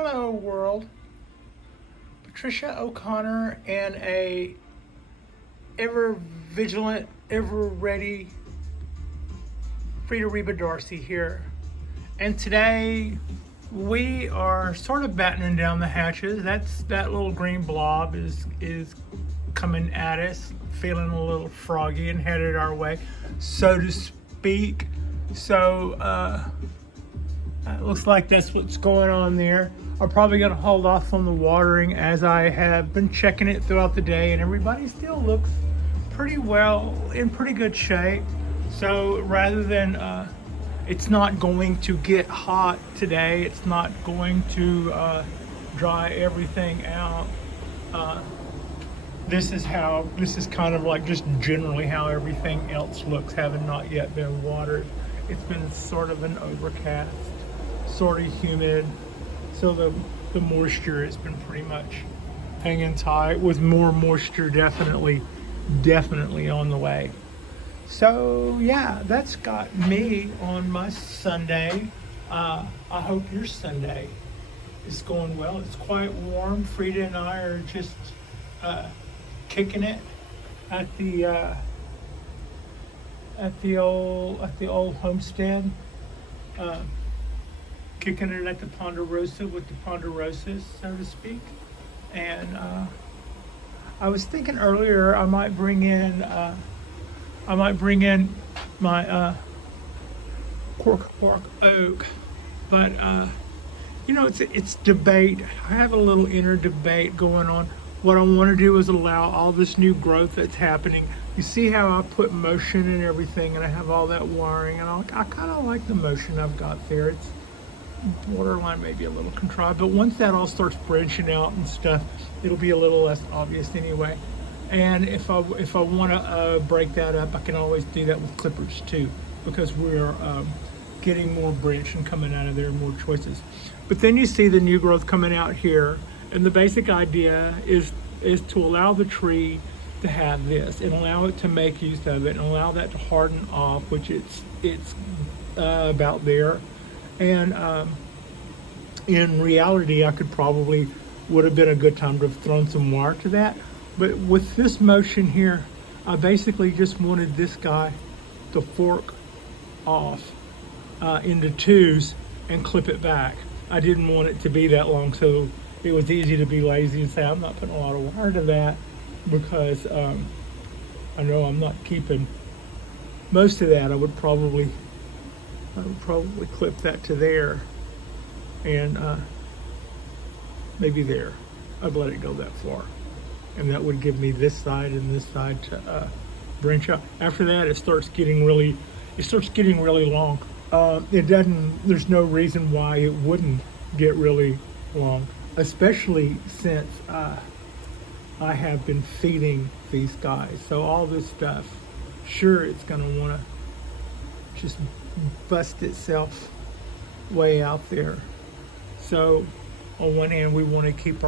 Hello world. Patricia O'Connor and a ever vigilant, ever ready Frida Reba Darcy here. And today we are sort of battening down the hatches. That little green blob is coming at us, feeling a little froggy and headed our way, so to speak. So it looks like that's what's going on there. I'm probably going to hold off on the watering as I have been checking it throughout the day, and everybody still looks pretty well, in pretty good shape. So rather than, it's not going to get hot today, it's not going to dry everything out. This is kind of like just generally how everything else looks, having not yet been watered. It's been sort of an overcast, sort of humid, so the moisture has been pretty much hanging tight, with more moisture definitely on the way. So yeah, that's got me on my Sunday. I hope your Sunday is going well. It's quite warm. Frida and I are just kicking it at the old homestead. Kicking it at the Ponderosa with the Ponderosas, so to speak. And I was thinking earlier I might bring in my cork oak, but it's debate. I have a little inner debate going on. What I want to do is allow all this new growth that's happening. You see how I put motion and everything, and I have all that wiring, and I kind of like the motion I've got there. It's borderline maybe a little contrived, but once that all starts branching out and stuff, it'll be a little less obvious anyway. And if I want to break that up, I can always do that with clippers too, because we're getting more branching coming out of there, more choices. But then you see the new growth coming out here, and the basic idea is to allow the tree to have this and allow it to make use of it and allow that to harden off, which it's about there. And in reality, would have been a good time to have thrown some wire to that. But with this motion here, I basically just wanted this guy to fork off into twos and clip it back. I didn't want it to be that long, so it was easy to be lazy and say I'm not putting a lot of wire to that, because I know I'm not keeping most of that. I would probably clip that to there, and maybe there. I'd let it go that far, and that would give me this side and this side to branch out. After that, it starts getting really long. There's no reason why it wouldn't get really long, especially since I have been feeding these guys. So all this stuff, sure, it's gonna wanna just bust itself way out there. So on one hand, we want to keep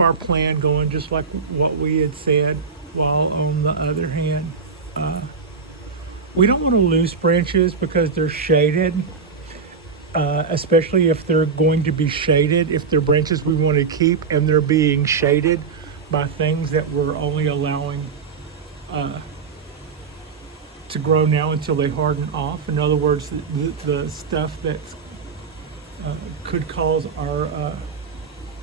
our plan going, just like what we had said, while on the other hand, we don't want to lose branches because they're shaded, especially if they're going to be shaded. If they're branches we want to keep and they're being shaded by things that we're only allowing to grow now until they harden off. In other words, the stuff that could cause our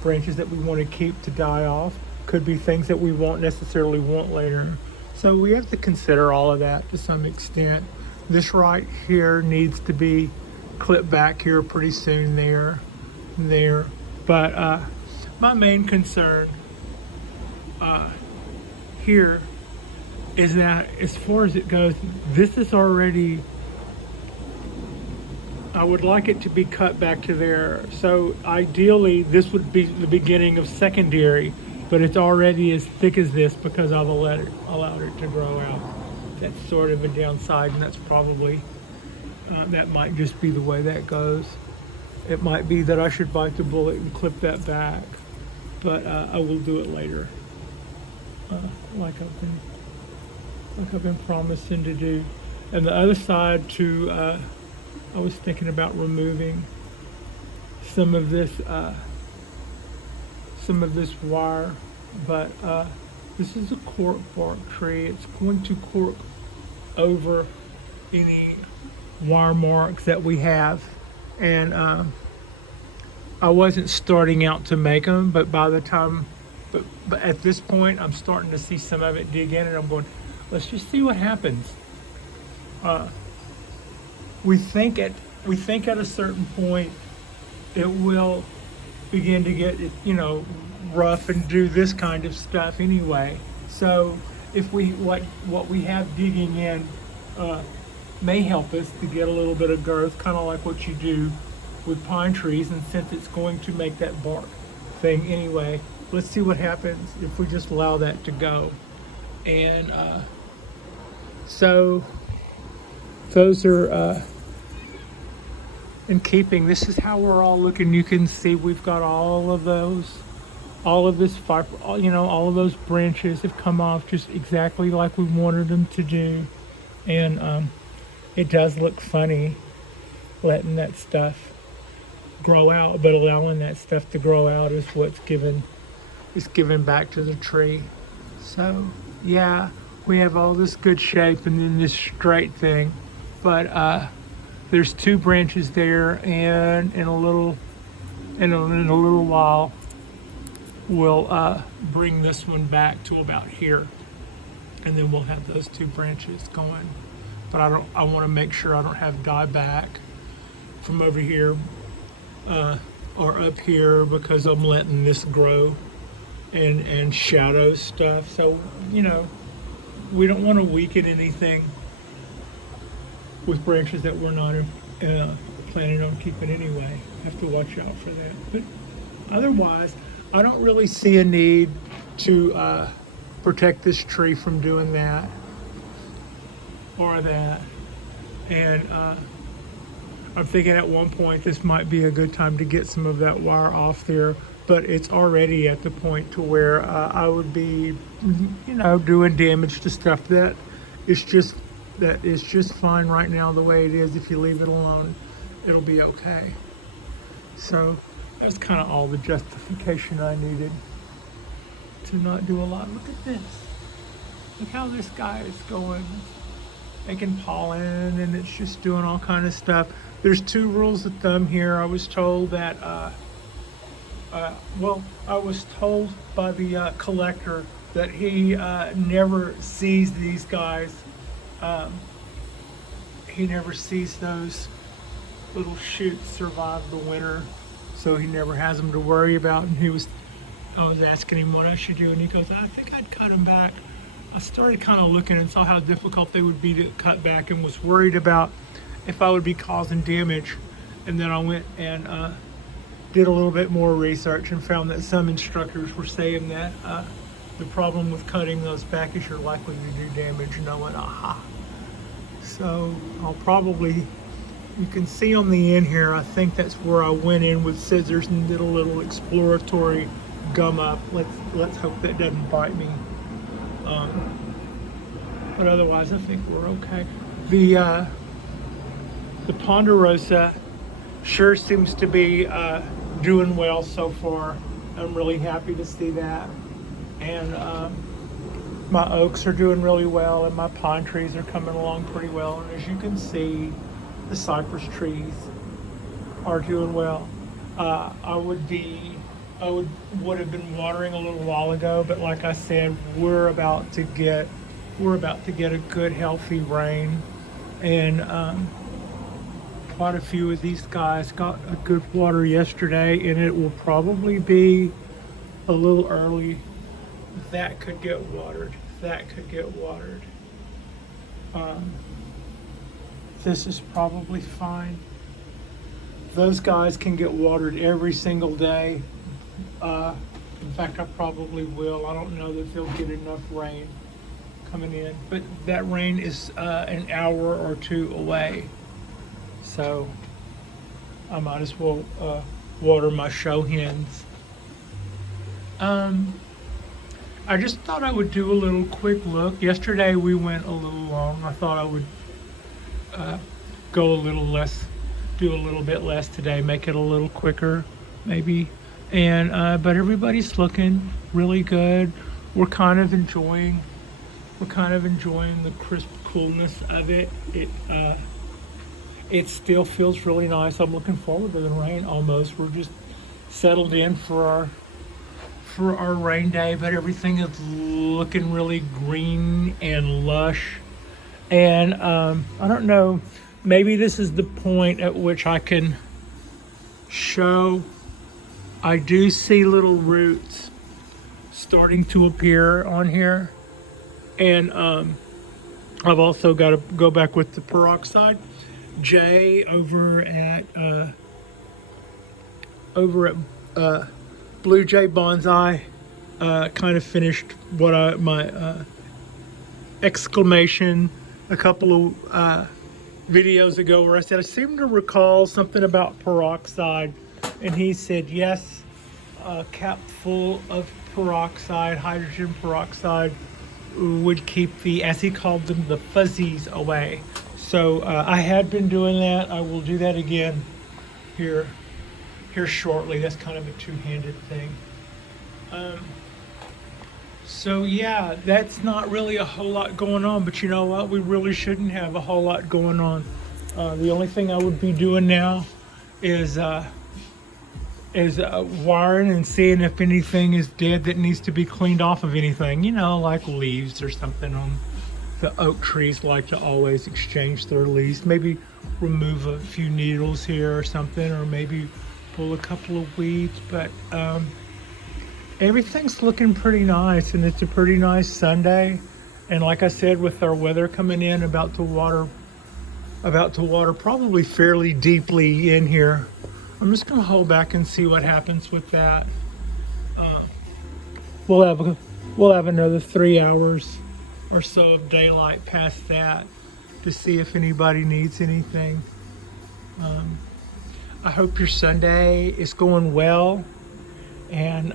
branches that we want to keep to die off could be things that we won't necessarily want later. So we have to consider all of that to some extent. This right here needs to be clipped back here pretty soon there. But my main concern here is that, as far as it goes, this is already, I would like it to be cut back to there. So ideally, this would be the beginning of secondary, but it's already as thick as this because I've allowed it to grow out. That's sort of a downside, and that's probably, that might just be the way that goes. It might be that I should bite the bullet and clip that back, but I will do it later, like I've been promising to do. And the other side too, I was thinking about removing some of this wire, but this is a cork bark tree. It's going to cork over any wire marks that we have, and I wasn't starting out to make them, but by the time, but at this point, I'm starting to see some of it dig in, and I'm going, let's just see what happens. We think at a certain point it will begin to get, rough and do this kind of stuff anyway. So if what we have digging in may help us to get a little bit of growth, kind of like what you do with pine trees. And since it's going to make that bark thing anyway, let's see what happens if we just allow that to go. And so those are in keeping. This is how we're all looking. You can see we've got all of this fiber, all of those branches have come off just exactly like we wanted them to do. And it does look funny letting that stuff grow out, but allowing that stuff to grow out is what's given back to the tree. So yeah, we have all this good shape and then this straight thing, but there's two branches there, and in a little while we'll bring this one back to about here, and then we'll have those two branches going. But I want to make sure I don't have dieback from over here or up here, because I'm letting this grow and shadow stuff. So we don't want to weaken anything with branches that we're not planning on keeping anyway. Have to watch out for that. But otherwise, I don't really see a need to protect this tree from doing that or that. And I'm thinking at one point this might be a good time to get some of that wire off there, but it's already at the point to where I would be, doing damage to stuff that is just fine right now the way it is. If you leave it alone, it'll be okay. So that's kind of all the justification I needed to not do a lot. Look at this. Look how this guy is going, making pollen, and it's just doing all kind of stuff. There's two rules of thumb here. I was told that, I was told by the collector that he never sees these guys. He never sees those little shoots survive the winter, so he never has them to worry about. And I was asking him what I should do, and he goes, I think I'd cut them back. I started kind of looking and saw how difficult they would be to cut back, and was worried about if I would be causing damage. And then I went and did a little bit more research and found that some instructors were saying that the problem with cutting those back is you're likely to do damage. And I went, aha. So I'll probably, you can see on the end here, I think that's where I went in with scissors and did a little exploratory gum up. Let's hope that doesn't bite me. But otherwise, I think we're okay. The Ponderosa sure seems to be doing well so far. I'm really happy to see that. And my oaks are doing really well, and my pine trees are coming along pretty well. And as you can see, the cypress trees are doing well. I would have been watering a little while ago, but like I said, we're about to get a good healthy rain, and quite a few of these guys got a good water yesterday, and it will probably be a little early. That could get watered. This is probably fine. Those guys can get watered every single day. In fact, I probably will. I don't know that they'll get enough rain coming in, but that rain is an hour or two away. So I might as well water my show hens. I just thought I would do a little quick look. Yesterday we went a little long. I thought I would go a little less, do a little bit less today, make it a little quicker. maybe. And but everybody's looking really good. We're kind of enjoying the crisp coolness of it. It still feels really nice. I'm looking forward to the rain almost. We're just settled in for our rain day, but everything is looking really green and lush. And I don't know, maybe this is the point at which I can show. I do see little roots starting to appear on here, and I've also got to go back with the peroxide. Jay over at Blue Jay Bonsai kind of finished my exclamation a couple of videos ago, where I said I seem to recall something about peroxide, and he said yes, a cap full of peroxide, hydrogen peroxide, would keep the, as he called them, the fuzzies away. So I had been doing that. I will do that again here shortly. That's kind of a two-handed thing. So yeah, that's not really a whole lot going on, but you know what? We really shouldn't have a whole lot going on. The only thing I would be doing now is wiring and seeing if anything is dead that needs to be cleaned off of anything. You know, like leaves or something on the oak trees. Like to always exchange their leaves. Maybe remove a few needles here or something, or maybe pull a couple of weeds. But everything's looking pretty nice, and it's a pretty nice Sunday. And like I said, with our weather coming in, about to water probably fairly deeply in here. I'm just gonna hold back and see what happens with that. We'll have another 3 hours or so of daylight past that to see if anybody needs anything. I hope your Sunday is going well, and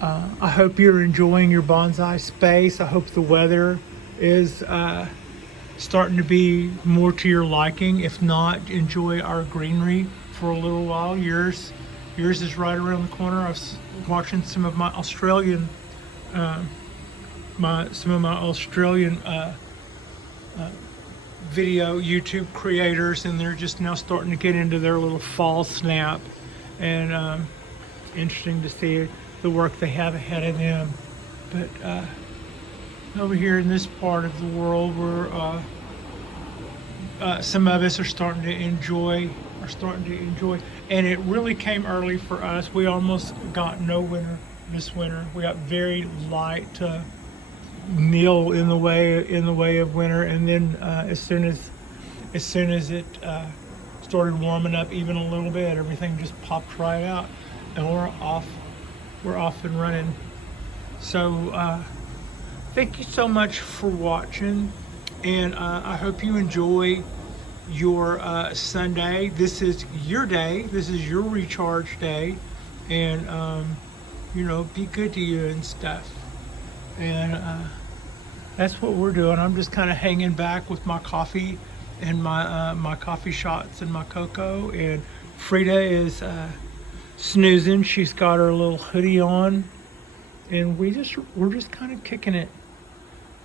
I hope you're enjoying your bonsai space. I hope the weather is starting to be more to your liking. If not, enjoy our greenery for a little while. Yours is right around the corner. I was watching some of my Australian video YouTube creators, and they're just now starting to get into their little fall snap, and interesting to see the work they have ahead of them. But over here in this part of the world, we're some of us are starting to enjoy, and it really came early for us. We almost got no winter this winter. We got very light to nil in the way of winter, and then as soon as it started warming up even a little bit, everything just popped right out, and we're off and running. So thank you so much for watching, and I hope you enjoy your Sunday. This is your day. This is your recharge day, and you know, be good to you and stuff. And that's what we're doing. I'm just kind of hanging back with my coffee and my coffee shots and my cocoa. And Frida is snoozing. She's got her little hoodie on, and we're just kind of kicking it.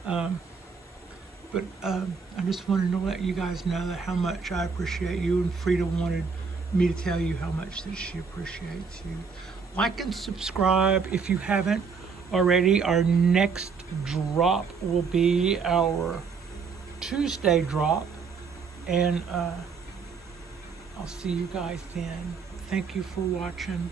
But I just wanted to let you guys know that how much I appreciate you, and Frida wanted me to tell you how much that she appreciates you. Like and subscribe if you haven't already. Our next drop will be our Tuesday drop, and I'll see you guys then. Thank you for watching.